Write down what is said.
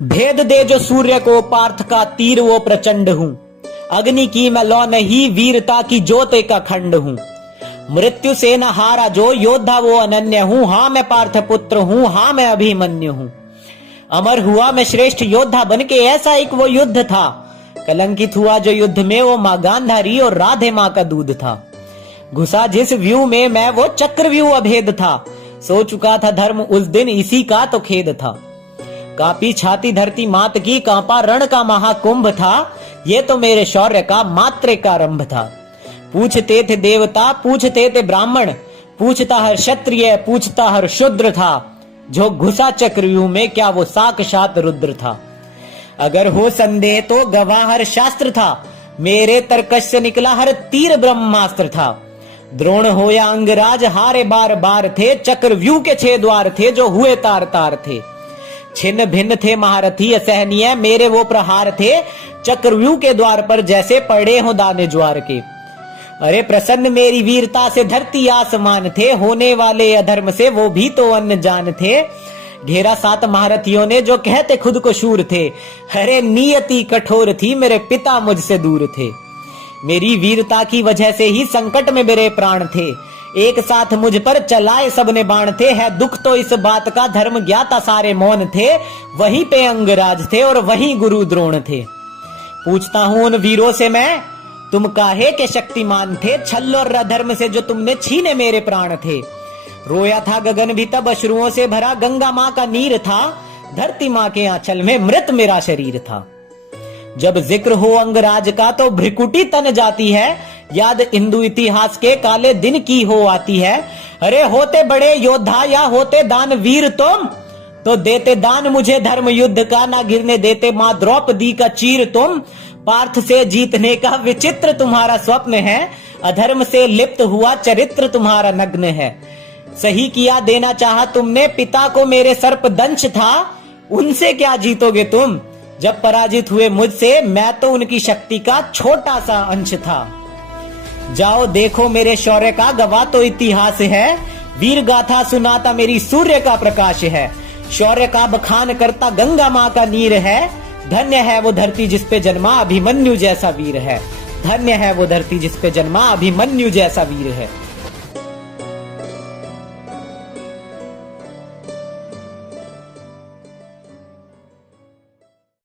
भेद दे जो सूर्य को, पार्थ का तीर वो प्रचंड हूं। अग्नि की मैं लौ नहीं, वीरता की ज्योत एक अखंड हूं। मृत्यु से न हारा जो, योद्धा वो अनन्य हूं। हाँ मैं पार्थ पुत्र हूं, हाँ मैं अभिमन्यु हूं। अमर हुआ मैं श्रेष्ठ योद्धा बनके, ऐसा एक वो युद्ध था। कलंकित हुआ जो युद्ध में, वो माँ गांधारी और राधे माँ का दूध था। घुसा जिस व्यू में मैं, वो चक्रव्यूह अभेद था। सो चुका था धर्म उस दिन, इसी का तो खेद था। कापी छाती धरती मात की, कांपा रण का महाकुंभ था। ये तो मेरे शौर्य का मात्र एक आरंभ था। पूछते थे देवता, पूछते थे ब्राह्मण, पूछता हर क्षत्रिय, पूछता हर शूद्र था। जो घुसा चक्रव्यूह में, क्या वो साक्षात रुद्र था। अगर हो संदेह तो गवाह हर शास्त्र था। मेरे तरकश से निकला हर तीर ब्रह्मास्त्र था। द्रोण हो या अंगराज, हारे बार बार थे। चक्रव्यूह के 6 द्वार थे, जो हुए तार तार थे। छिन्न भिन्न थे महारथी असहनीय, मेरे वो प्रहार थे। चक्रव्यूह के द्वार पर जैसे पड़े हो दाने ज्वार के। अरे प्रसन्न मेरी वीरता से धरती आसमान थे। होने वाले अधर्म से वो भी तो अनजान थे। घेरा 7 महारथियों ने, जो कहते खुद को शूर थे। अरे नियति कठोर थी, मेरे पिता मुझसे दूर थे। मेरी वीरता की वजह से ही संकट में मेरे प्राण थे। एक साथ मुझ पर चलाए सबने बाण थे। है दुख तो इस बात का, धर्म ज्ञाता सारे मौन थे। वहीं पे अंगराज थे और वहीं गुरु द्रोण थे। पूछता हूं उन वीरों से मैं, तुम काहे के शक्तिमान थे। छल और अधर्म से जो तुमने छीने मेरे प्राण थे। रोया था गगन भी तब अश्रुओं से भरा, गंगा माँ का नीर था। धरती माँ के आंचल में मृत मेरा शरीर था। जब जिक्र हो अंगराज का तो भ्रिकुटी तन जाती है। याद हिंदू इतिहास के काले दिन की हो आती है। अरे होते बड़े योद्धा या होते दानवीर तुम, तो देते दान मुझे धर्म युद्ध का। ना गिरने देते माँ द्रौपदी का चीर तुम। पार्थ से जीतने का विचित्र तुम्हारा स्वप्न है। अधर्म से लिप्त हुआ चरित्र तुम्हारा नग्न है। सही किया देना चाहा तुमने, पिता को मेरे सर्पदंश था। उनसे क्या जीतोगे तुम, जब पराजित हुए मुझसे। मैं तो उनकी शक्ति का छोटा सा अंश था। जाओ देखो मेरे शौर्य का, गवाह तो इतिहास है। वीर गाथा सुनाता मेरी सूर्य का प्रकाश है। शौर्य का बखान करता गंगा माँ का नीर है। धन्य है वो धरती जिस पे जन्मा अभिमन्यु जैसा वीर है। धन्य है वो धरती जिस पे जन्मा अभिमन्यु जैसा वीर है।